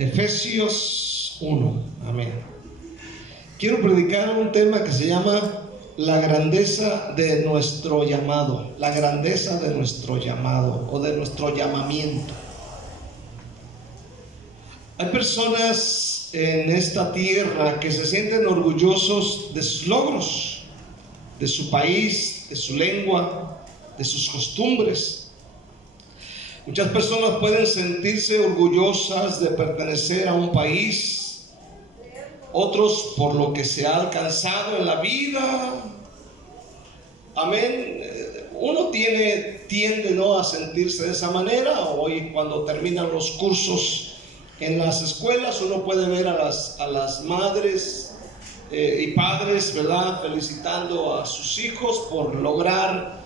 Efesios 1, amén. Quiero predicar un tema que se llama la grandeza de nuestro llamado, la grandeza de nuestro llamado o de nuestro llamamiento. Hay personas en esta tierra que se sienten orgullosos de sus logros, de su país, de su lengua, de sus costumbres. Muchas personas pueden sentirse orgullosas de pertenecer a un país, otros por lo que se ha alcanzado en la vida. Amén. Uno tiende ¿no?, a sentirse de esa manera. Hoy, cuando terminan los cursos en las escuelas, uno puede ver a las madres y padres, ¿verdad?, felicitando a sus hijos por lograr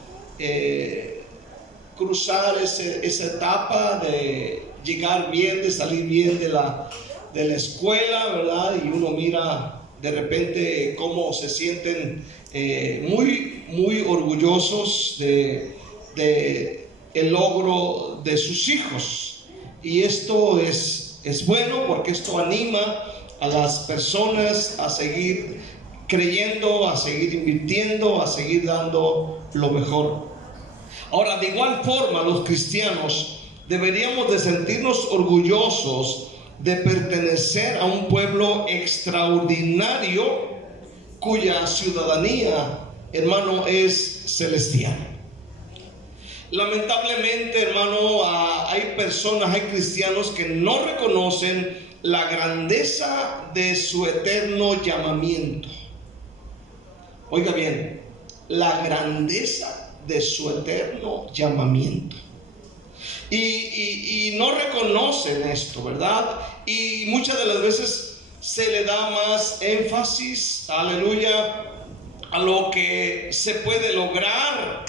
cruzar esa etapa de llegar bien, de salir bien de la escuela, ¿verdad? Y uno mira de repente cómo se sienten muy orgullosos de el logro de sus hijos. Y esto es bueno, porque esto anima a las personas a seguir creyendo, a seguir invirtiendo, a seguir dando lo mejor. Ahora, de igual forma, los cristianos deberíamos de sentirnos orgullosos de pertenecer a un pueblo extraordinario cuya ciudadanía, hermano, es celestial. Lamentablemente, hermano, hay cristianos que no reconocen la grandeza de su eterno llamamiento. Oiga bien, la grandeza de su eterno llamamiento. Y no reconocen esto, ¿verdad? Y muchas de las veces se le da más énfasis, aleluya, a lo que se puede lograr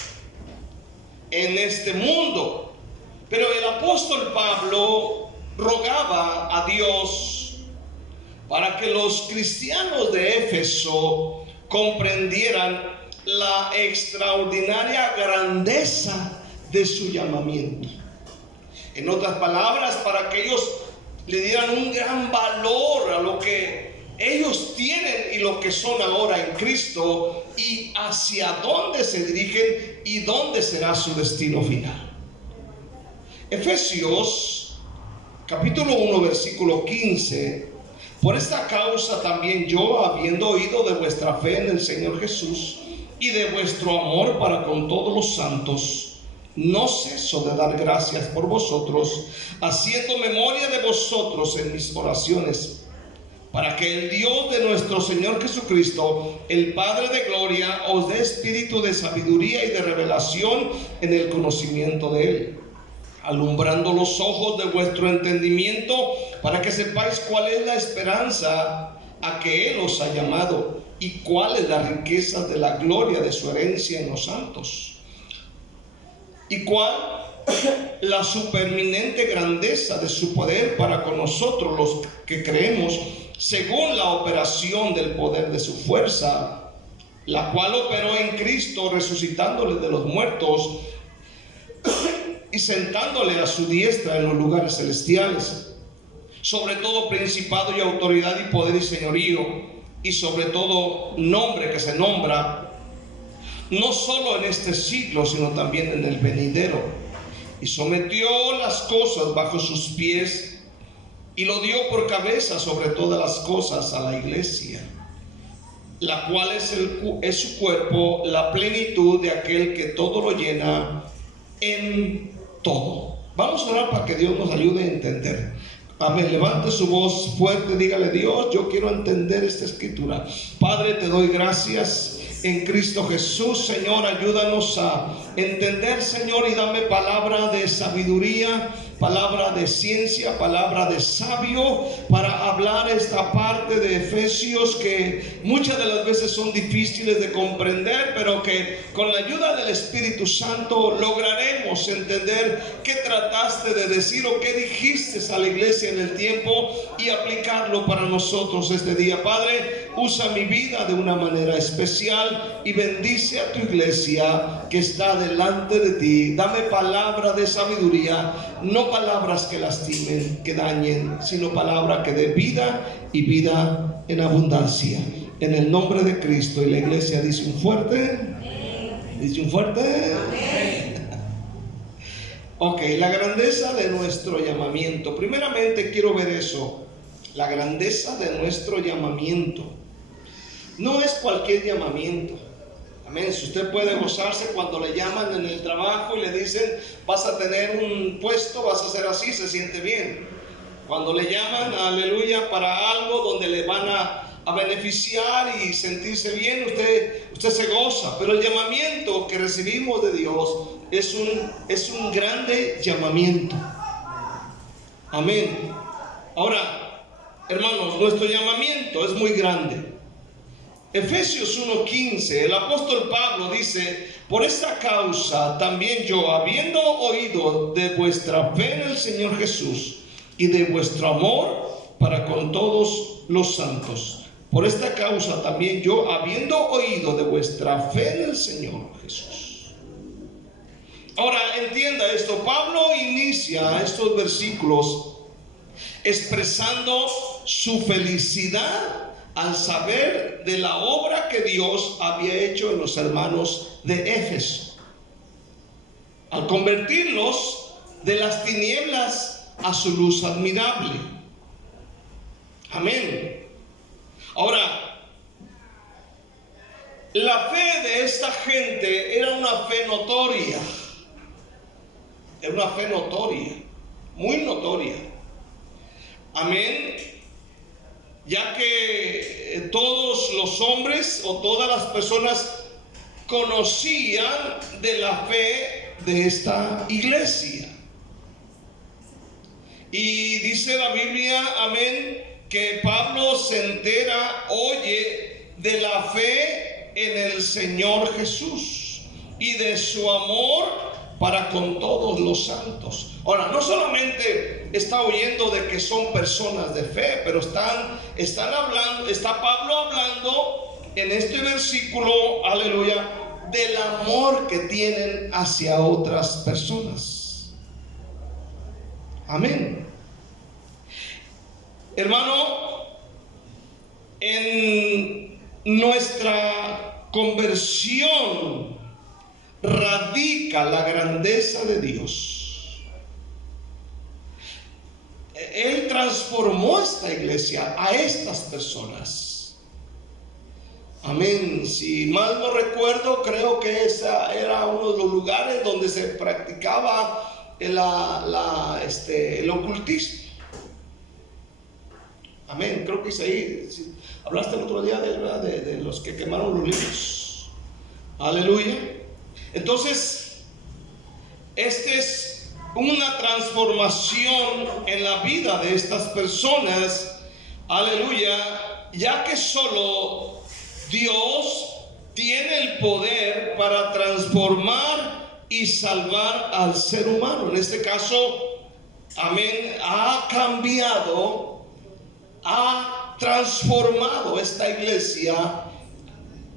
en este mundo. Pero el apóstol Pablo rogaba a Dios para que los cristianos de Éfeso comprendieran la extraordinaria grandeza de su llamamiento. En otras palabras, para que ellos le dieran un gran valor a lo que ellos tienen y lo que son ahora en Cristo, y hacia dónde se dirigen y dónde será su destino final. Efesios capítulo 1 versículo 15: por esta causa también yo, habiendo oído de vuestra fe en el Señor Jesús y de vuestro amor para con todos los santos, no ceso de dar gracias por vosotros, haciendo memoria de vosotros en mis oraciones, para que el Dios de nuestro Señor Jesucristo, el Padre de gloria, os dé espíritu de sabiduría y de revelación en el conocimiento de Él, alumbrando los ojos de vuestro entendimiento, para que sepáis cuál es la esperanza a que Él os ha llamado, y cuál es la riqueza de la gloria de su herencia en los santos, y cuál la supereminente grandeza de su poder para con nosotros los que creemos, según la operación del poder de su fuerza, la cual operó en Cristo, resucitándole de los muertos y sentándole a su diestra en los lugares celestiales, sobre todo principado y autoridad y poder y señorío, y sobre todo nombre que se nombra, no solo en este siglo, sino también en el venidero. Y sometió las cosas bajo sus pies, y lo dio por cabeza sobre todas las cosas a la iglesia, la cual es su cuerpo, la plenitud de aquel que todo lo llena en todo. Vamos a orar para que Dios nos ayude a entender. Amén. Levante su voz fuerte, dígale: Dios, yo quiero entender esta escritura. Padre, te doy gracias en Cristo Jesús. Señor, ayúdanos a entender, Señor, y dame palabra de sabiduría, palabra de ciencia, palabra de sabio, para hablar esta parte de Efesios que muchas de las veces son difíciles de comprender, pero que con la ayuda del Espíritu Santo lograremos entender qué trataste de decir o qué dijiste a la iglesia en el tiempo y aplicarlo para nosotros este día. Padre, usa mi vida de una manera especial y bendice a tu iglesia que está delante de ti. Dame palabra de sabiduría, no palabras que lastimen, que dañen, sino palabra que dé vida y vida en abundancia. En el nombre de Cristo. Y la iglesia dice un fuerte. Dice un fuerte. Ok, la grandeza de nuestro llamamiento. Primeramente quiero ver eso. La grandeza de nuestro llamamiento. No es cualquier llamamiento. Amén. Si usted puede gozarse cuando le llaman en el trabajo y le dicen vas a tener un puesto, vas a hacer así, se siente bien. Cuando le llaman, aleluya, para algo donde le van a beneficiar y sentirse bien, usted se goza. Pero el llamamiento que recibimos de Dios es un grande llamamiento. Amén. Ahora, hermanos, nuestro llamamiento es muy grande. Efesios 1:15, el apóstol Pablo dice: por esta causa también yo, habiendo oído de vuestra fe en el Señor Jesús y de vuestro amor para con todos los santos, por esta causa también yo, habiendo oído de vuestra fe en el Señor Jesús. Ahora entienda esto, Pablo inicia estos versículos expresando su felicidad al saber de la obra que Dios había hecho en los hermanos de Éfeso, al convertirlos de las tinieblas a su luz admirable. Amén. Ahora, la fe de esta gente era una fe notoria. Era una fe notoria, muy notoria. Amén. Ya que todos los hombres o todas las personas conocían de la fe de esta iglesia. Y dice la Biblia, amén, que Pablo se entera, oye de la fe en el Señor Jesús y de su amor para con todos los santos. Ahora, no solamente está oyendo de que son personas de fe, pero están hablando, está Pablo hablando en este versículo, aleluya, del amor que tienen hacia otras personas. Amén. Hermano, en nuestra conversión radica la grandeza de Dios. Él transformó esta iglesia, a estas personas. Amén. Si mal no recuerdo, creo que esa era uno de los lugares donde se practicaba el ocultismo. Amén. Creo que es ahí. Hablaste el otro día de los que quemaron los libros. Aleluya. Entonces, este es una transformación en la vida de estas personas, aleluya, ya que solo Dios tiene el poder para transformar y salvar al ser humano. En este caso, amén, ha cambiado, ha transformado esta iglesia.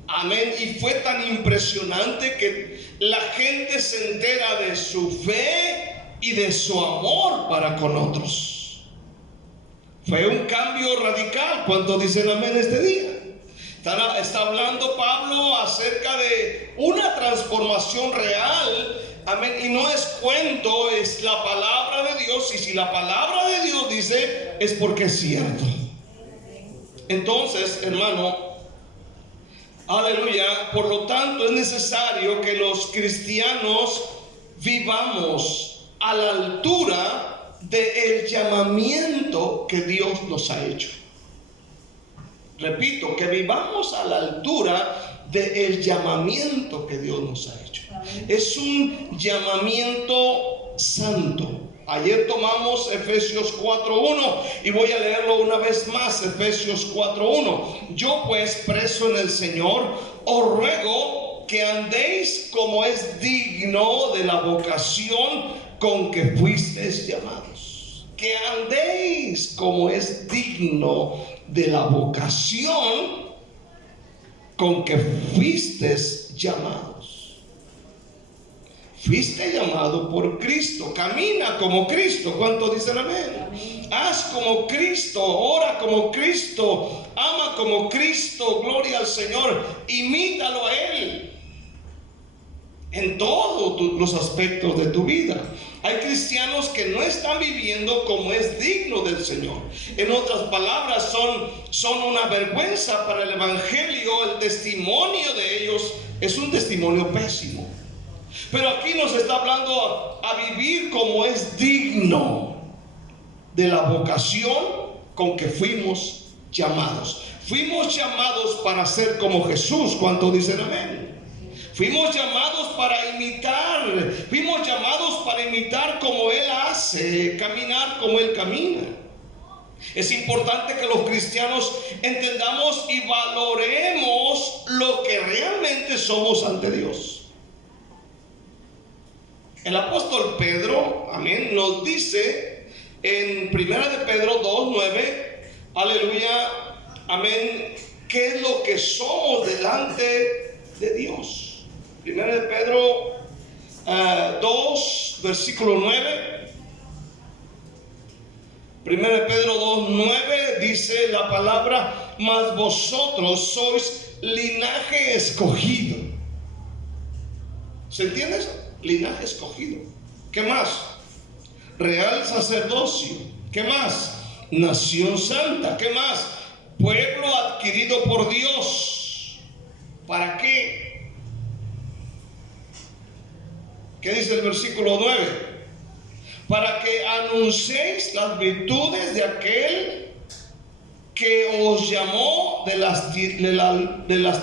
Amén. Y fue tan impresionante que la gente se entera de su fe y de su amor para con otros. Fue un cambio radical. ¿Cuántos dicen amén este día? Está hablando Pablo acerca de una transformación real. Amén. Y no es cuento, es la palabra de Dios. Y si la palabra de Dios dice, es porque es cierto. Entonces, hermano, aleluya, por lo tanto es necesario que los cristianos vivamos a la altura del llamamiento que Dios nos ha hecho. Repito, que vivamos a la altura del llamamiento que Dios nos ha hecho. Es un llamamiento santo. Ayer tomamos Efesios 4:1 y voy a leerlo una vez más. Efesios 4:1. Yo pues, preso en el Señor, os ruego que andéis como es digno de la vocación con que fuisteis llamados. Que andéis como es digno de la vocación con que fuisteis llamados. Fuiste llamado por Cristo. Camina como Cristo. ¿Cuántos dicen amén? Haz como Cristo, ora como Cristo, ama como Cristo. Gloria al Señor. Imítalo a Él en todos los aspectos de tu vida. Hay cristianos que no están viviendo como es digno del Señor. En otras palabras, son una vergüenza para el evangelio. El testimonio de ellos es un testimonio pésimo. Pero aquí nos está hablando a vivir como es digno de la vocación con que fuimos llamados. Fuimos llamados para ser como Jesús. ¿Cuántos dicen amén? Fuimos llamados para imitar. Fuimos llamados para imitar como Él hace, caminar como Él camina. Es importante que los cristianos entendamos y valoremos lo que realmente somos ante Dios. El apóstol Pedro, amén, nos dice en 1 de Pedro 2:9, aleluya, amén, qué es lo que somos delante de Dios. 1 de Pedro 2, versículo 9. 1 de Pedro 2:9 dice la palabra: mas vosotros sois linaje escogido. ¿Se entiende eso? Linaje escogido. ¿Qué más? Real sacerdocio. ¿Qué más? Nación santa. ¿Qué más? Pueblo adquirido por Dios. ¿Para qué? ¿Qué dice el versículo 9? Para que anunciéis las virtudes de aquel que os llamó de las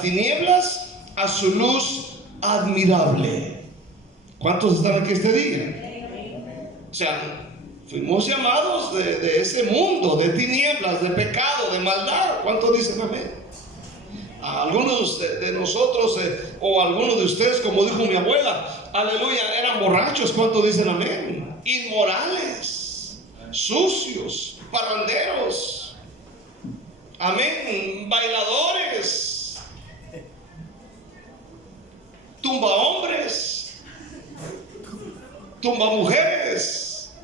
tinieblas a su luz admirable. ¿Cuántos están aquí este día? O sea, fuimos llamados de ese mundo, de tinieblas, de pecado, de maldad. ¿Cuántos dicen amén? Algunos de nosotros o algunos de ustedes, como dijo mi abuela, aleluya, eran borrachos. ¿Cuántos dicen amén? Inmorales, sucios, parranderos, amén, bailadores, tumba hombres, tumba mujeres,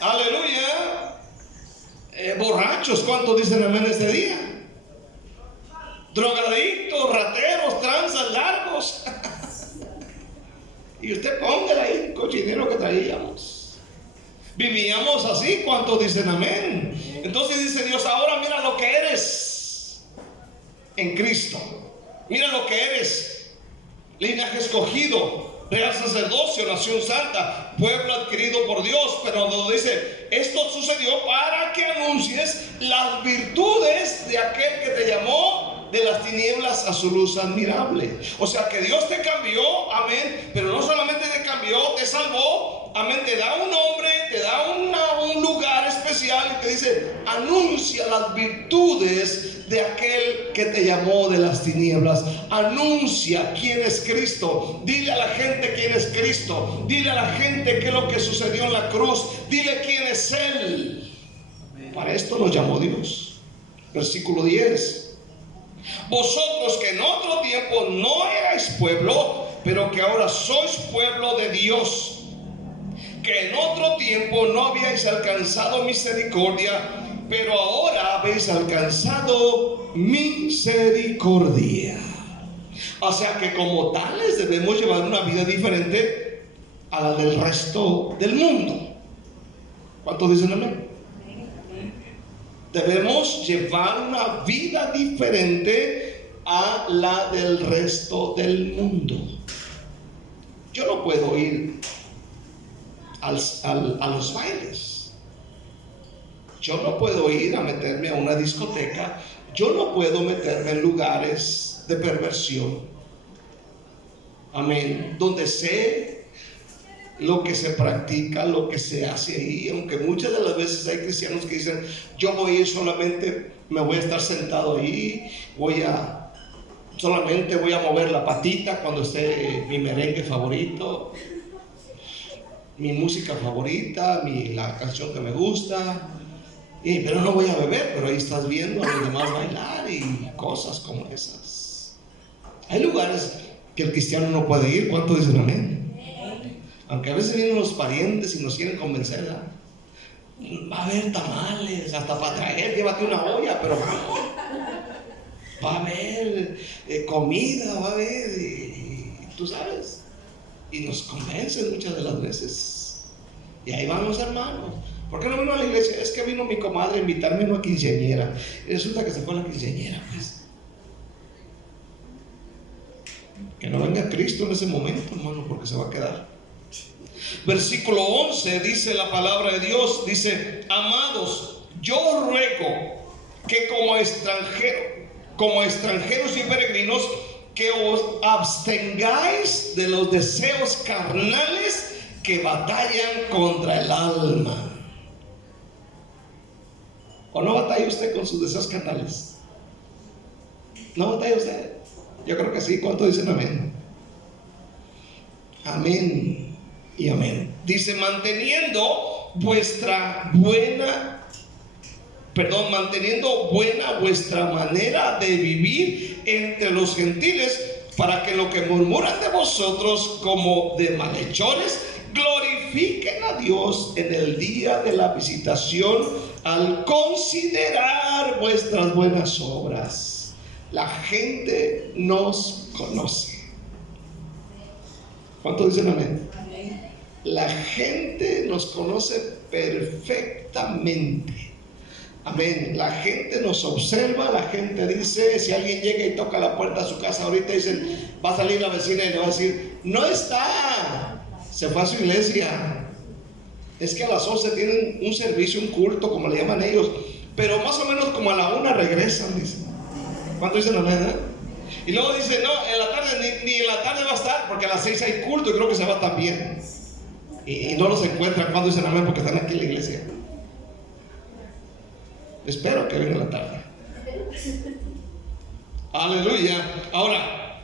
aleluya, borrachos. ¿Cuántos dicen amén este día? Drogadictos, rateros, tranzas largos. Y usted póngale ahí el cochinero que traíamos. Vivíamos así. ¿Cuántos dicen amén? Entonces dice Dios: ahora mira lo que eres en Cristo. Mira lo que eres: linaje escogido, real sacerdocio, nación santa, pueblo adquirido por Dios. Pero nos dice: esto sucedió para que anuncies las virtudes de aquel que te llamó de las tinieblas a su luz admirable. O sea que Dios te cambió, amén, pero no solamente te cambió, te salvó, amén, te da un nombre, te da un lugar especial y te dice: anuncia las virtudes de aquel que te llamó de las tinieblas. Anuncia quién es Cristo. Dile a la gente quién es Cristo. Dile a la gente qué es lo que sucedió en la cruz. Dile quién es Él. Para esto nos llamó Dios. Versículo 10. Vosotros que en otro tiempo no erais pueblo, pero que ahora sois pueblo de Dios, que en otro tiempo no habíais alcanzado misericordia, pero ahora habéis alcanzado misericordia. O sea que como tales debemos llevar una vida diferente a la del resto del mundo. ¿Cuántos dicen amén? Debemos llevar una vida diferente a la del resto del mundo. Yo no puedo ir a los bailes. Yo no puedo ir a meterme a una discoteca. Yo no puedo meterme en lugares de perversión. Amén. Donde sé lo que se practica, lo que se hace ahí. Aunque muchas de las veces hay cristianos que dicen: yo voy a ir solamente, me voy a estar sentado ahí, solamente voy a mover la patita cuando esté mi merengue favorito, mi música favorita, la canción que me gusta, pero no voy a beber. Pero ahí estás viendo a los demás bailar y cosas como esas. Hay lugares que el cristiano no puede ir. ¿Cuántos dicen amén? Aunque a veces vienen los parientes y nos quieren convencer, ¿verdad? Va a haber tamales, hasta para traer, llévate una olla, pero vamos. Va a haber comida, va a haber, y tú sabes. Y nos convencen muchas de las veces. Y ahí van los hermanos. ¿Por qué no vino a la iglesia? Es que vino mi comadre a invitarme a una quinceañera. Y resulta que se fue a la quinceañera, pues. Que no venga Cristo en ese momento, hermano, porque se va a quedar. Versículo 11 dice la palabra de Dios, dice: amados, yo os ruego que como extranjeros y peregrinos, que os abstengáis de los deseos carnales que batallan contra el alma. ¿O no batalla usted con sus deseos carnales? ¿No batalla usted? Yo creo que sí. ¿Cuántos dicen amén? Amén y amén. Dice: manteniendo buena vuestra manera de vivir entre los gentiles, para que lo que murmuran de vosotros como de malhechores glorifiquen a Dios en el día de la visitación, al considerar vuestras buenas obras. La gente nos conoce. ¿Cuántos dicen amén? Amén. La gente nos conoce perfectamente. Amén. La gente nos observa, la gente dice, si alguien llega y toca la puerta a su casa ahorita, dicen, va a salir la vecina y le va a decir: no está, se fue a su iglesia. Es que a las 11 tienen un servicio, un culto, como le llaman ellos, pero más o menos como a la 1 regresan, dicen. ¿Cuánto dicen amén? Y luego dicen: no, en la tarde ni en la tarde va a estar, porque a las 6 hay culto y creo que se va también. Y no los encuentran. cuando dicen amén, porque están aquí en la iglesia. Espero que venga en la tarde. Aleluya. Ahora,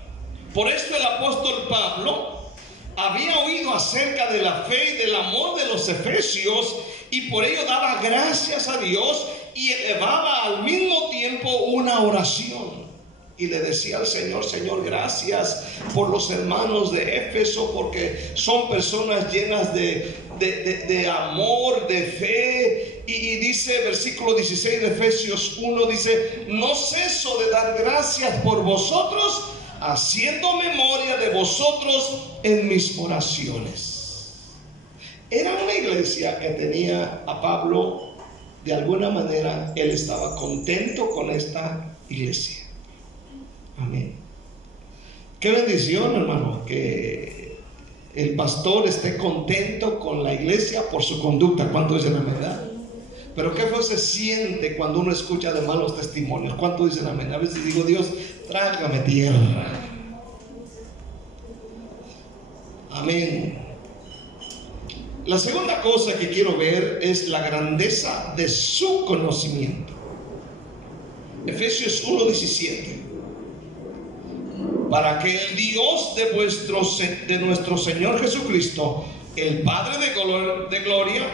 por esto el apóstol Pablo había oído acerca de la fe y del amor de los efesios, y por ello daba gracias a Dios y elevaba al mismo tiempo una oración. Y le decía al Señor: Señor, gracias por los hermanos de Éfeso, porque son personas llenas de amor, de fe. Y dice, versículo 16 de Efesios 1, dice: no ceso de dar gracias por vosotros, haciendo memoria de vosotros en mis oraciones. Era una iglesia que tenía a Pablo, de alguna manera, él estaba contento con esta iglesia. Amén. Qué bendición, hermano, que el pastor esté contento con la iglesia por su conducta. ¿Cuánto dicen amén? ¿Verdad? Pero qué feo se siente cuando uno escucha de malos testimonios. ¿Cuánto dicen amén? A veces digo: Dios, trágame tierra. Amén. La segunda cosa que quiero ver es la grandeza de su conocimiento. Efesios 1:17. Para que el Dios de nuestro Señor Jesucristo, el Padre de gloria,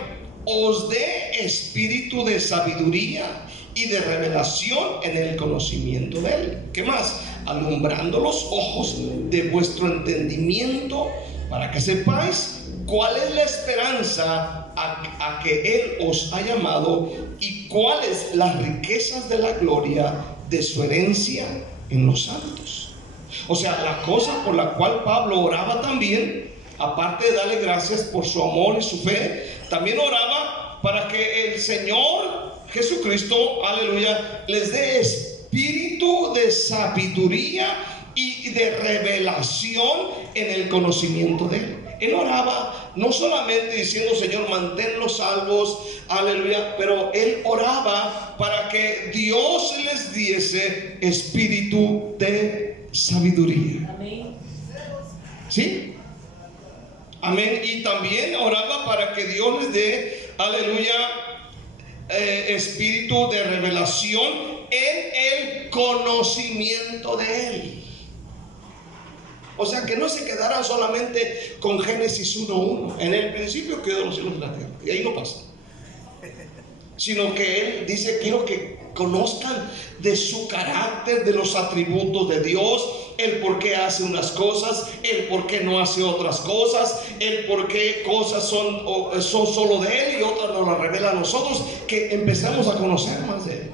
os dé espíritu de sabiduría y de revelación en el conocimiento de Él. ¿Qué más? Alumbrando los ojos de vuestro entendimiento, para que sepáis cuál es la esperanza a que Él os ha llamado, y cuáles las riquezas de la gloria de su herencia en los santos. O sea, la cosa por la cual Pablo oraba también, aparte de darle gracias por su amor y su fe, también oraba para que el Señor Jesucristo, aleluya, les dé espíritu de sabiduría y de revelación en el conocimiento de Él. Él oraba no solamente diciendo: Señor, manténlos salvos, aleluya, pero él oraba para que Dios les diese espíritu de sabiduría. Amén. ¿Sí? Amén. Y también oraba para que Dios les dé, aleluya, espíritu de revelación en el conocimiento de Él. O sea, que no se quedaran solamente con Génesis 1:1. En el principio creó los cielos y la tierra. Y ahí no pasa. sino que Él dice: quiero que conozcan de su carácter, de los atributos de Dios, el por qué hace unas cosas, el por qué no hace otras cosas, el por qué cosas son solo de Él y otras nos las revela a nosotros, que empezamos a conocer más de Él.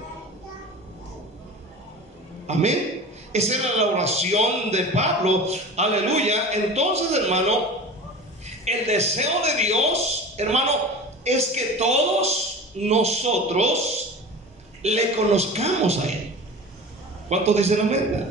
Amén. Esa era la oración de Pablo. Aleluya. Entonces, hermano, el deseo de Dios, hermano, es que todos nosotros le conozcamos a Él. ¿Cuántos dicen amén?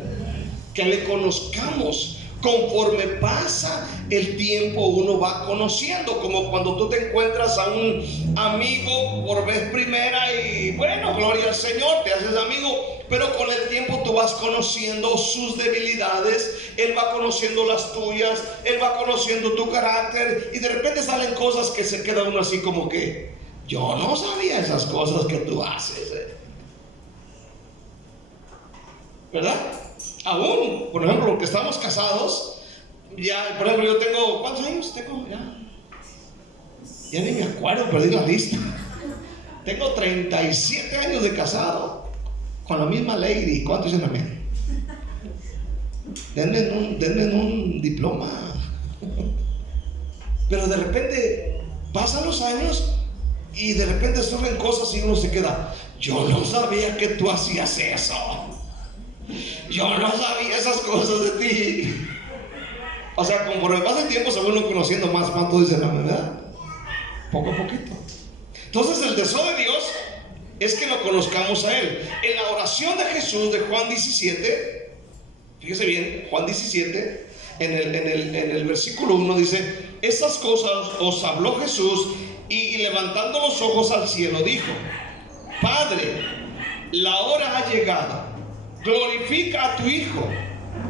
Que le conozcamos. Conforme pasa el tiempo, uno va conociendo, como cuando tú te encuentras a un amigo por vez primera y bueno, gloria al Señor, te haces amigo, pero con el tiempo tú vas conociendo sus debilidades, Él va conociendo las tuyas, Él va conociendo tu carácter, y de repente salen cosas que se queda uno así como que: yo no sabía esas cosas que tú haces, ¿verdad? Aún, por ejemplo, los que estamos casados, ya, por ejemplo, yo tengo, ¿cuántos años tengo? Ya ni me acuerdo, perdí la lista. Tengo 37 años de casado con la misma lady. ¿Cuántos dicen amén? Denme un diploma. Pero de repente pasan los años y de repente surgen cosas y uno se queda: yo no sabía que tú hacías eso. Yo no sabía esas cosas de ti. O sea, conforme pasa el tiempo se va uno conociendo más. ¿Cuánto dicen la verdad? Poco a poquito. Entonces el deseo de Dios es que lo conozcamos a Él. En la oración de Jesús de Juan 17, fíjese bien, Juan 17, en el versículo 1 dice: estas cosas os habló Jesús y levantando los ojos al cielo dijo: Padre, la hora ha llegado. Glorifica a tu Hijo,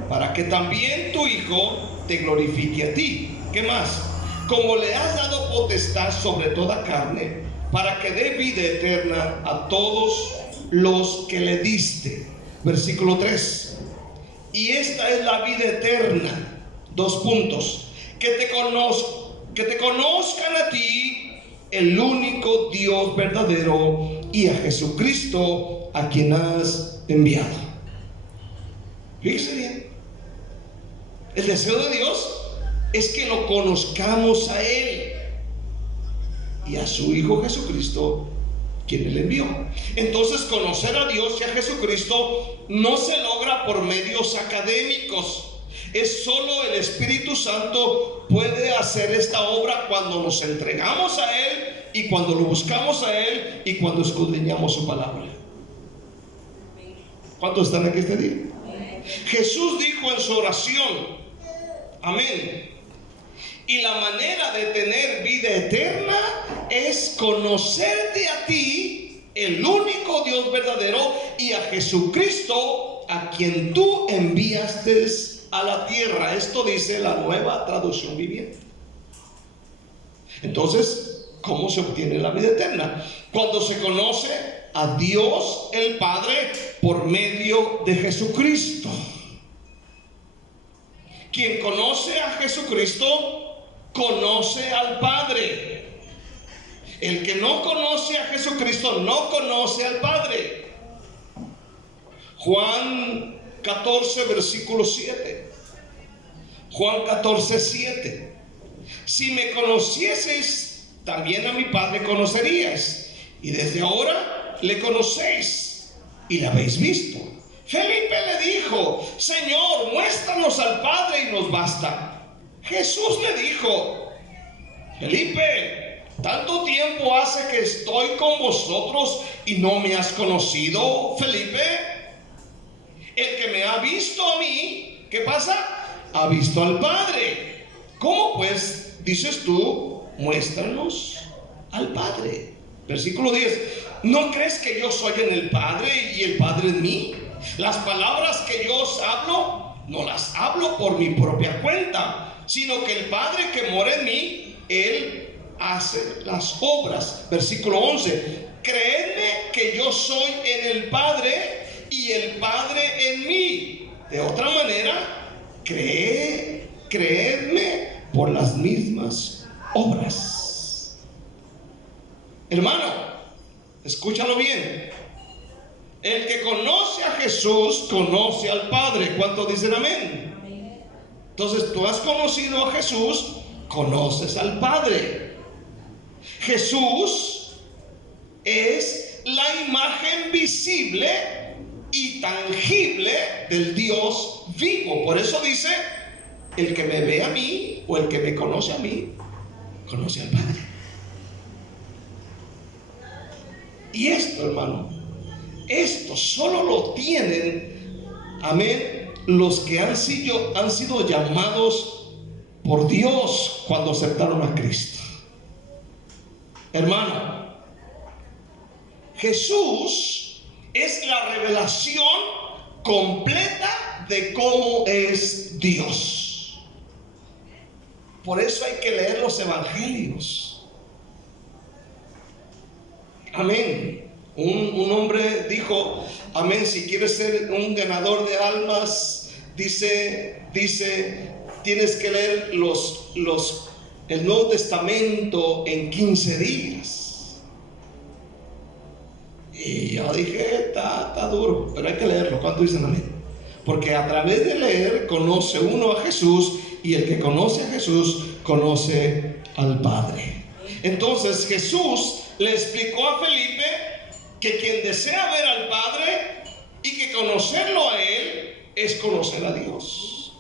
para que también tu Hijo te glorifique a ti. ¿Qué más? Como le has dado potestad sobre toda carne, para que dé vida eterna a todos los que le diste. Versículo 3. Y esta es la vida eterna. 2 puntos. Que te conozcan a ti, el único Dios verdadero, y a Jesucristo, a quien has enviado. Fíjese bien, el deseo de Dios es que lo conozcamos a Él y a su Hijo Jesucristo, quien Él envió. Entonces, conocer a Dios y a Jesucristo no se logra por medios académicos. Es solo el Espíritu Santo puede hacer esta obra cuando nos entregamos a Él y cuando lo buscamos a Él y cuando escudriñamos su palabra. ¿Cuántos están aquí este día? Jesús dijo en su oración, amén: y la manera de tener vida eterna es conocerte a ti, el único Dios verdadero, y a Jesucristo, a quien tú enviaste a la tierra. Esto dice la Nueva Traducción Viviente. Entonces, ¿cómo se obtiene la vida eterna? Cuando se conoce a Dios el Padre por medio de Jesucristo. Quien conoce a Jesucristo conoce al Padre. El que no conoce a Jesucristo no conoce al Padre. Juan 14, versículo 7. Juan 14, 7. Si me conocieseis, también a mi Padre conoceríais, y desde ahora le conocéis y le habéis visto. Felipe le dijo: Señor, muéstranos al Padre y nos basta. Jesús le dijo: Felipe, ¿tanto tiempo hace que estoy con vosotros y no me has conocido, Felipe? El que me ha visto a mí, ¿qué pasa? Ha visto al Padre. ¿Cómo pues dices tú, muéstranos al Padre? Versículo 10. ¿No crees que yo soy en el Padre y el Padre en mí? Las palabras que yo os hablo, no las hablo por mi propia cuenta, sino que el Padre que mora en mí, Él hace las obras. Versículo 11. Creedme que yo soy en el Padre y el Padre en mí. De otra manera, creedme por las mismas obras. Hermano, Escúchalo bien. El que conoce a Jesús conoce al Padre. ¿Cuántos dicen amén? Entonces tú has conocido a Jesús, conoces al Padre. Jesús es la imagen visible y tangible del Dios vivo. Por eso dice: el que me ve a mí, o el que me conoce a mí, conoce al Padre. Y esto, hermano, esto solo lo tienen, amén, los que han sido llamados por Dios cuando aceptaron a Cristo. Hermano, Jesús es la revelación completa de cómo es Dios. Por eso hay que leer los evangelios. Amén. Un hombre dijo, amén, si quieres ser un ganador de almas, dice, tienes que leer el Nuevo Testamento en 15 días. Y yo dije, está duro, pero hay que leerlo. ¿Cuánto dicen amén? Porque a través de leer conoce uno a Jesús, y el que conoce a Jesús conoce al Padre. Entonces Jesús le explicó a Felipe que quien desea ver al Padre y que conocerlo a Él es conocer a Dios.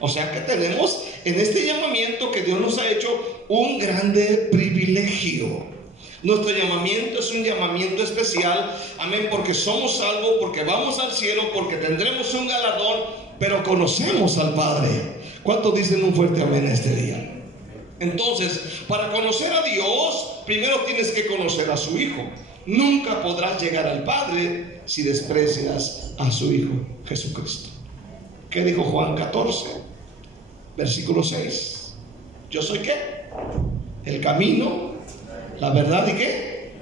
O sea que tenemos en este llamamiento que Dios nos ha hecho un grande privilegio. Nuestro llamamiento es un llamamiento especial, amén, porque somos salvos, porque vamos al cielo, porque tendremos un galardón, pero conocemos al Padre. ¿Cuántos dicen un fuerte amén este día? Entonces, para conocer a Dios, primero tienes que conocer a su Hijo. Nunca podrás llegar al Padre si desprecias a su Hijo Jesucristo. ¿Qué dijo Juan 14, versículo 6? Yo soy ¿qué? El camino, la verdad, ¿y qué?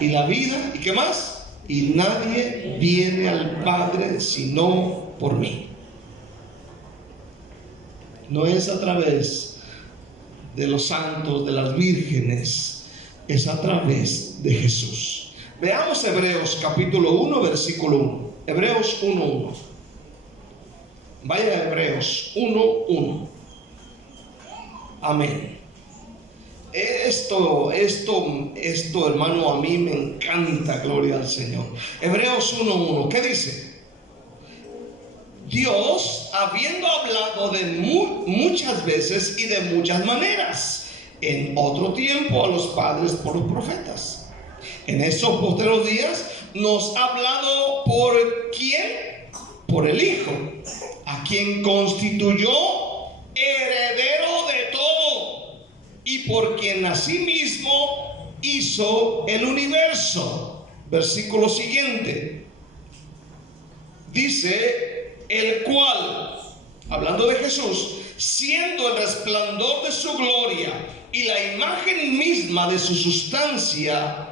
Y la vida, ¿y qué más? Y nadie viene al Padre sino por mí. No es a través de los santos, de las vírgenes, es a través de Jesús. Veamos Hebreos capítulo 1, versículo 1. Hebreos 1:1. Vaya a Hebreos 1:1. Amén. Esto, hermano, a mí me encanta, gloria al Señor. Hebreos 1:1, ¿qué dice? Dios, habiendo hablado de muchas veces y de muchas maneras en otro tiempo a los padres por los profetas, en estos postreros días nos ha hablado ¿por quién? Por el Hijo, a quien constituyó heredero de todo y por quien asimismo hizo el universo. Versículo siguiente. Dice: el cual, hablando de Jesús, siendo el resplandor de su gloria y la imagen misma de su sustancia,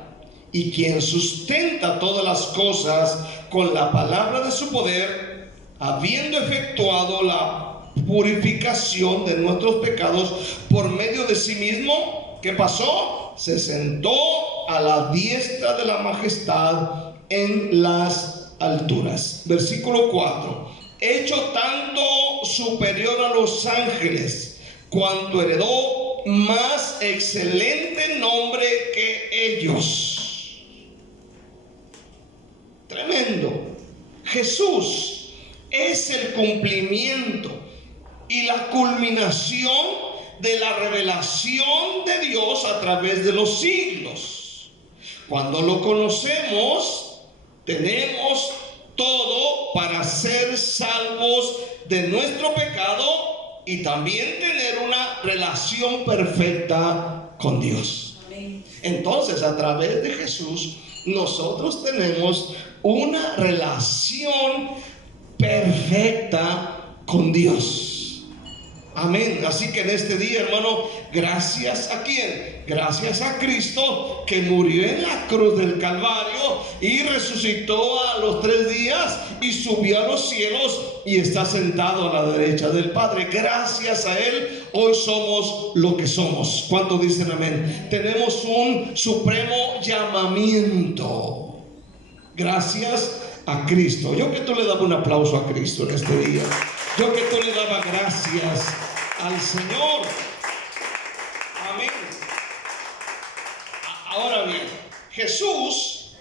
y quien sustenta todas las cosas con la palabra de su poder, habiendo efectuado la purificación de nuestros pecados por medio de sí mismo, ¿qué pasó? Se sentó a la diestra de la majestad en las alturas. Versículo 4. Hecho tanto superior a los ángeles, cuanto heredó más excelente nombre que ellos. Tremendo. Jesús es el cumplimiento y la culminación de la revelación de Dios a través de los siglos. Cuando lo conocemos, tenemos todo para ser salvos de nuestro pecado y también tener una relación perfecta con Dios. Entonces, a través de Jesús, nosotros tenemos una relación perfecta con Dios. Amén. Así que en este día, hermano, gracias a quién, gracias a Cristo, que murió en la cruz del Calvario y resucitó a los 3 días y subió a los cielos y está sentado a la derecha del Padre. Gracias a Él hoy somos lo que somos. ¿Cuántos dicen amén? Tenemos un supremo llamamiento gracias a Cristo. Yo que tú le daba un aplauso a Cristo en este día. Yo que tú le daba gracias al Señor. Amén. Ahora bien, Jesús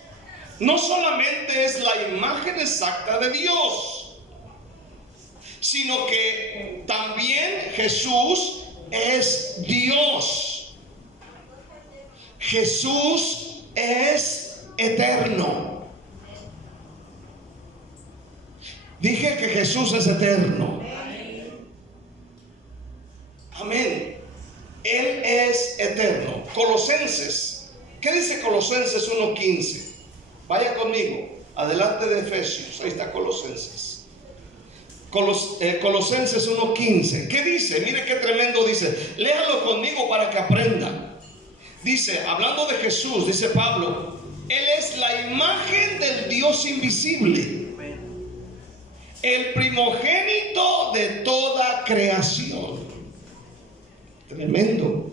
no solamente es la imagen exacta de Dios, sino que también Jesús es Dios. Jesús es eterno. Dije que Jesús es eterno. Amén. Él es eterno. Colosenses. ¿Qué dice Colosenses 1:15? Vaya conmigo. Adelante de Efesios. Ahí está Colosenses. Colosenses 1:15. ¿Qué dice? Mire qué tremendo dice. Léalo conmigo para que aprenda. Dice, hablando de Jesús, dice Pablo, Él es la imagen del Dios invisible, el primogénito de toda creación. Tremendo.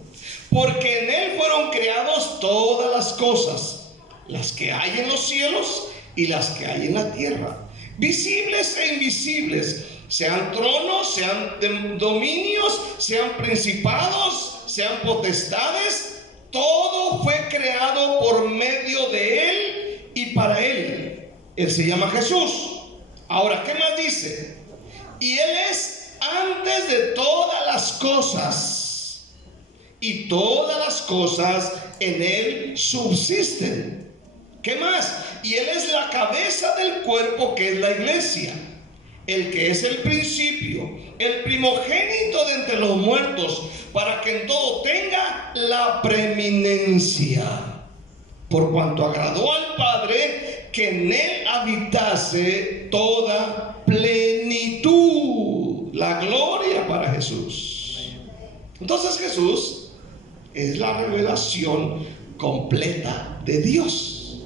Porque en Él fueron creados todas las cosas, las que hay en los cielos y las que hay en la tierra, visibles e invisibles, sean tronos, sean dominios, sean principados, sean potestades. Todo fue creado por medio de Él y para Él. Él se llama Jesús. Ahora, ¿qué más dice? Y Él es antes de todas las cosas, y todas las cosas en Él subsisten. ¿Qué más? Y Él es la cabeza del cuerpo, que es la iglesia, el que es el principio, el primogénito de entre los muertos, para que en todo tenga la preeminencia, por cuanto agradó al Padre que en Él habitase toda plenitud. La gloria para Jesús. Entonces Jesús es la revelación completa de Dios.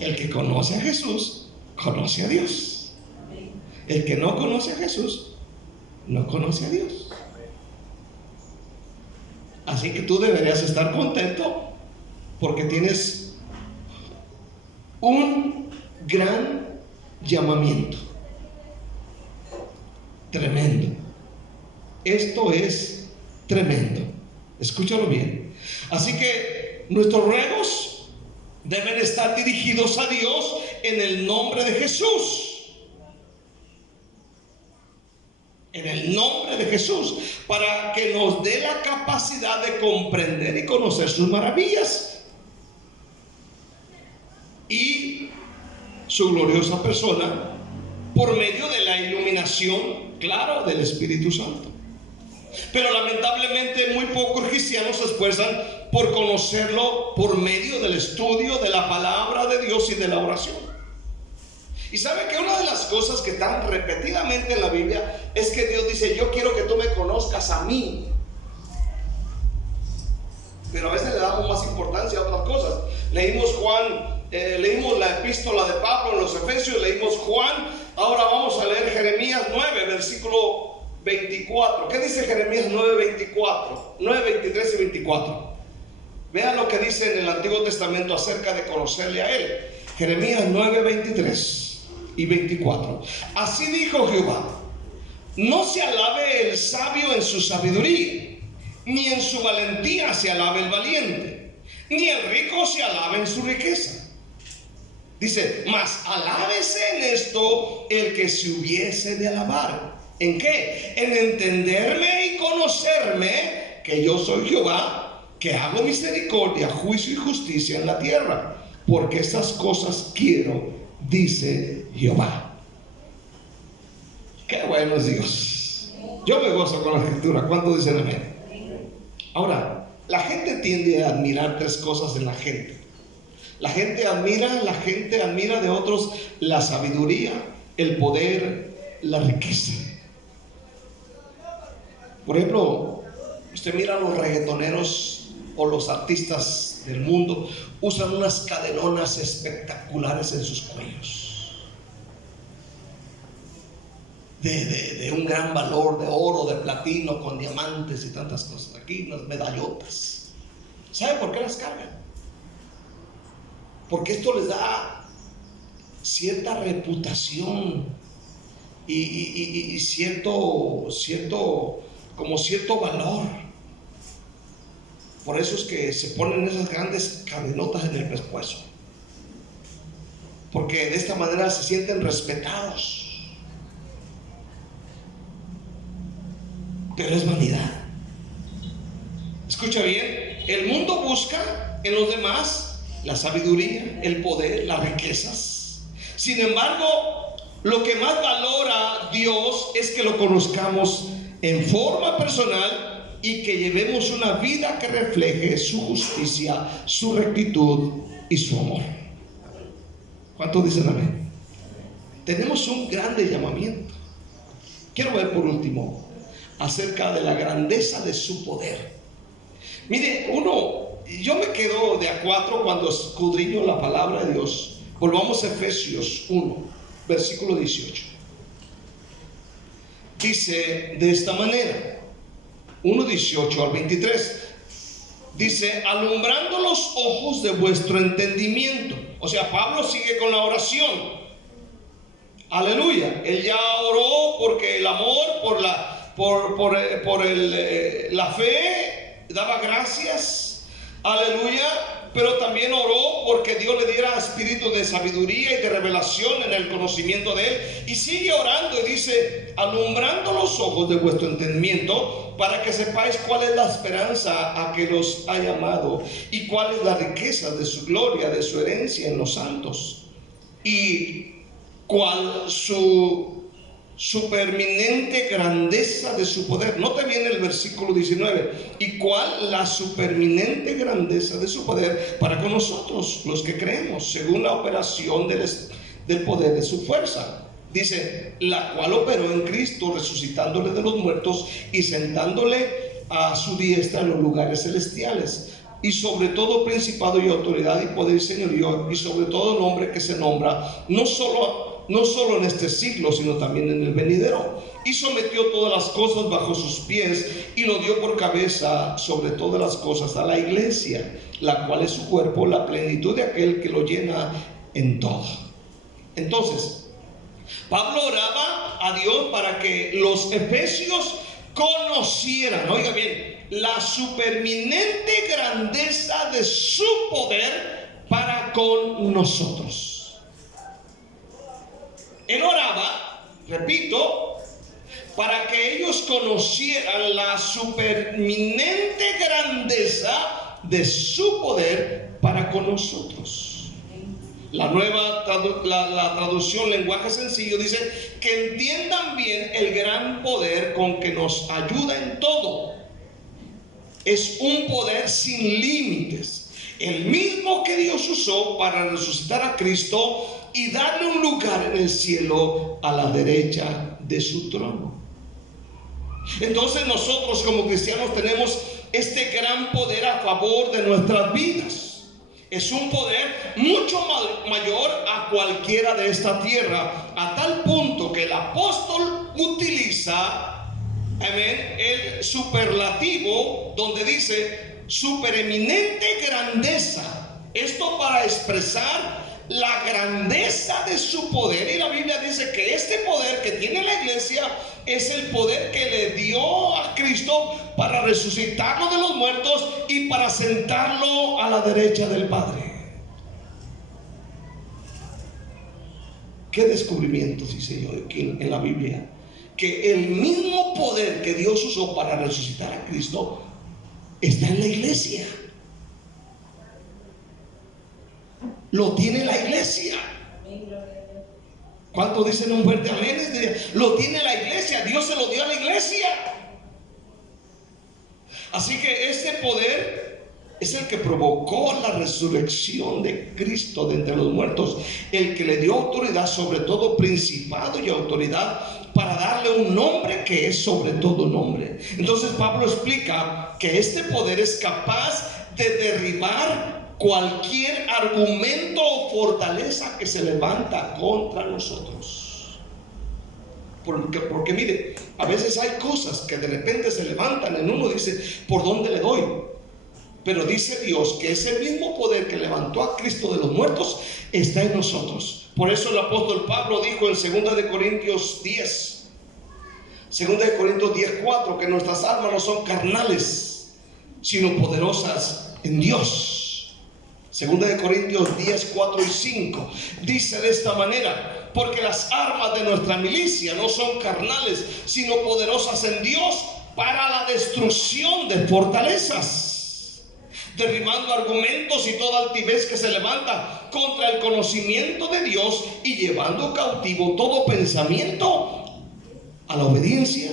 El que conoce a Jesús conoce a Dios. El que no conoce a Jesús no conoce a Dios. Así que tú deberías estar contento porque tienes un gran llamamiento. Tremendo. Esto es tremendo. Escúchalo bien. Así que nuestros ruegos deben estar dirigidos a Dios en el nombre de Jesús. En el nombre de Jesús, para que nos dé la capacidad de comprender y conocer sus maravillas y su gloriosa persona, por medio de la iluminación, claro, del Espíritu Santo. Pero lamentablemente muy pocos cristianos se esfuerzan por conocerlo por medio del estudio de la palabra de Dios y de la oración. Y sabe que una de las cosas que están repetidamente en la Biblia es que Dios dice: yo quiero que tú me conozcas a mí. Pero a veces le damos más importancia a otras cosas. Leímos leímos la epístola de Pablo en los Efesios, leímos Juan. Ahora vamos a leer Jeremías 9, versículo 24. ¿Qué dice Jeremías 9, 24? 9, 23 y 24. Vean lo que dice en el Antiguo Testamento acerca de conocerle a Él. Jeremías 9, 23 y 24. Así dijo Jehová: no se alabe el sabio en su sabiduría, ni en su valentía se alabe el valiente, ni el rico se alabe en su riqueza. Dice: mas alábese en esto el que se hubiese de alabar. ¿En qué? En entenderme y conocerme, que yo soy Jehová, que hago misericordia, juicio y justicia en la tierra, porque estas cosas quiero, dice Jehová. Qué bueno es Dios. Yo me gozo con la escritura. ¿Cuántos dicen amén? Ahora, la gente tiende a admirar 3 cosas en la gente. La gente admira de otros la sabiduría, el poder, la riqueza. Por ejemplo, usted mira a los reggaetoneros o los artistas del mundo, usan unas cadenonas espectaculares en sus cuellos, de un gran valor, de oro, de platino, con diamantes y tantas cosas. Aquí unas medallotas. ¿Sabe por qué las cargan? Porque esto les da cierta reputación y cierto valor. Por eso es que se ponen esas grandes cadenotas en el pescuezo, porque de esta manera se sienten respetados. Pero es vanidad. Escucha bien, el mundo busca en los demás la sabiduría, el poder, las riquezas. Sin embargo, lo que más valora Dios es que lo conozcamos en forma personal y que llevemos una vida que refleje su justicia, su rectitud y su amor. ¿Cuántos dicen amén? Tenemos un grande llamamiento. Quiero ver por último acerca de la grandeza de su poder. Mire, yo me quedo de a cuatro cuando escudriño la palabra de Dios. Volvamos a Efesios 1, versículo 18. Dice de esta manera, 1:18 al 23. Dice, alumbrando los ojos de vuestro entendimiento. O sea, Pablo sigue con la oración. Aleluya. Él ya oró porque el amor, la fe, daba gracias. Aleluya. Pero también oró porque Dios le diera espíritu de sabiduría y de revelación en el conocimiento de Él. Y sigue orando y dice, alumbrando los ojos de vuestro entendimiento, para que sepáis cuál es la esperanza a que los ha llamado y cuál es la riqueza de su gloria, de su herencia en los santos, y cuál su superminente grandeza de su poder. Note bien el versículo 19. Y cuál la superminente grandeza de su poder para con nosotros, los que creemos, según la operación del poder de su fuerza. Dice, la cual operó en Cristo, resucitándole de los muertos y sentándole a su diestra en los lugares celestiales, y sobre todo principado y autoridad y poder y señorío, y sobre todo nombre que se nombra, no solo en este siglo, sino también en el venidero. Y sometió todas las cosas bajo sus pies, y lo dio por cabeza sobre todas las cosas a la iglesia, la cual es su cuerpo, la plenitud de aquel que lo llena en todo. Entonces, Pablo oraba a Dios para que los efesios conocieran, oiga bien, la superminente grandeza de su poder para con nosotros. Él oraba, repito, para que ellos conocieran la superminente grandeza de su poder para con nosotros. La nueva la traducción lenguaje sencillo dice que entiendan bien el gran poder con que nos ayuda en todo. Es un poder sin límites, el mismo que Dios usó para resucitar a Cristo y darle un lugar en el cielo a la derecha de su trono. Entonces nosotros como cristianos tenemos este gran poder a favor de nuestras vidas. Es un poder mucho mayor a cualquiera de esta tierra, a tal punto que el apóstol utiliza, amén, el superlativo donde dice supereminente grandeza. Esto para expresar la grandeza de su poder. Y la Biblia dice que este poder que tiene la iglesia es el poder que le dio a Cristo para resucitarlo de los muertos y para sentarlo a la derecha del Padre. ¿Qué descubrimiento hice yo aquí en la Biblia? Que el mismo poder que Dios usó para resucitar a Cristo está en la iglesia. Lo tiene la iglesia. ¿Cuántos dicen un fuerte amén? Lo tiene la iglesia. Dios se lo dio a la iglesia. Así que este poder Es el que provocó la resurrección de Cristo de entre los muertos, el que le dio autoridad sobre todo principado y autoridad, para darle un nombre que es sobre todo nombre. Entonces Pablo explica que este poder es capaz de derribar cualquier argumento o fortaleza que se levanta contra nosotros. Porque mire, a veces hay cosas que de repente se levantan en uno y dice, ¿por dónde le doy? Pero dice Dios que ese mismo poder que levantó a Cristo de los muertos está en nosotros. Por eso el apóstol Pablo dijo en 2 Corintios 10:4, que nuestras armas no son carnales, sino poderosas en Dios. 2 Corintios 10:4 y 5 dice de esta manera: porque las armas de nuestra milicia no son carnales, sino poderosas en Dios para la destrucción de fortalezas, derribando argumentos y toda altivez que se levanta contra el conocimiento de Dios, y llevando cautivo todo pensamiento a la obediencia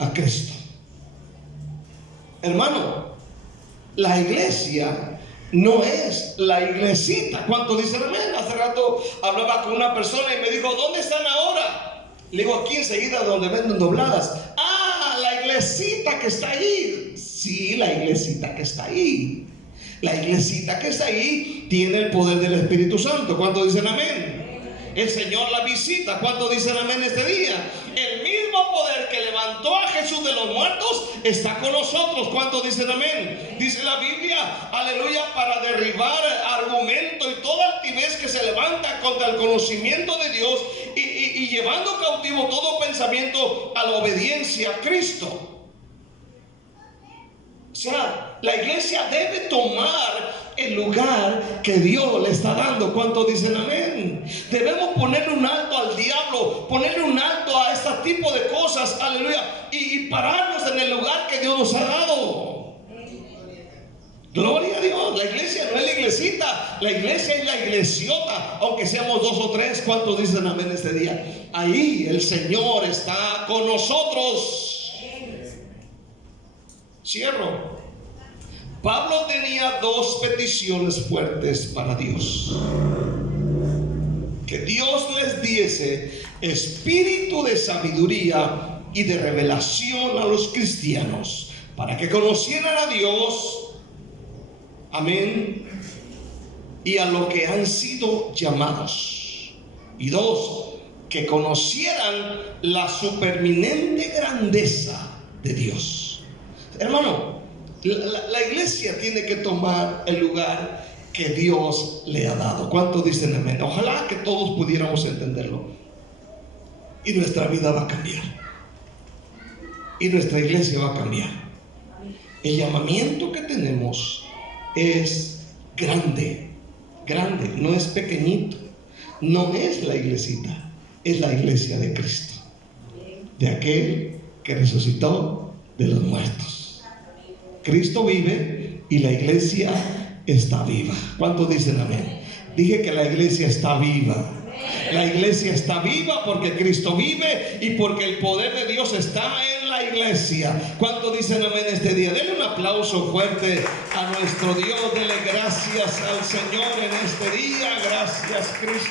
a Cristo. Hermano, la iglesia no es la iglesita. ¿Cuántos dicen amén? Hace rato hablaba con una persona y me dijo, ¿dónde están ahora? Le digo, aquí enseguida donde venden dobladas. Ah, la iglesita que está ahí. Sí, la iglesita que está ahí. La iglesita que está ahí tiene el poder del Espíritu Santo. ¿Cuántos dicen amén? El Señor la visita. ¿Cuántos dicen amén este día? El mismo poder que levantó a Jesús de los muertos está con nosotros. ¿Cuántos dicen amén? Dice la Biblia, aleluya, para derribar argumento y toda altivez que se levanta contra el conocimiento de Dios, y llevando cautivo todo pensamiento a la obediencia a Cristo. O sea, la iglesia debe tomar el lugar que Dios le está dando. ¿Cuántos dicen amén? Debemos ponerle un alto al diablo, ponerle un alto a este tipo de cosas, aleluya, y pararnos en el lugar que Dios nos ha dado. Gloria a Dios. La iglesia no es la iglesita, la iglesia es la iglesiota, aunque seamos 2 o 3. ¿Cuántos dicen amén este día? Ahí el Señor está con nosotros. Cierro. Pablo tenía 2 peticiones fuertes para Dios: que Dios les diese espíritu de sabiduría y de revelación a los cristianos, para que conocieran a Dios, amén, y a lo que han sido llamados. Y 2, que conocieran la supereminente grandeza de Dios. Hermano, la iglesia tiene que tomar el lugar que Dios le ha dado. ¿Cuántos dicen amén? Ojalá que todos pudiéramos entenderlo, y nuestra vida va a cambiar, y nuestra iglesia va a cambiar. El llamamiento que tenemos es grande, grande, no es pequeñito, no es la iglesita, es la iglesia de Cristo, de aquel que resucitó de los muertos. Cristo vive y la iglesia está viva. ¿Cuántos dicen amén? Dije que la iglesia está viva. La iglesia está viva porque Cristo vive y porque el poder de Dios está en la iglesia. ¿Cuántos dicen amén este día? Denle un aplauso fuerte a nuestro Dios. Dele gracias al Señor en este día. Gracias, Cristo.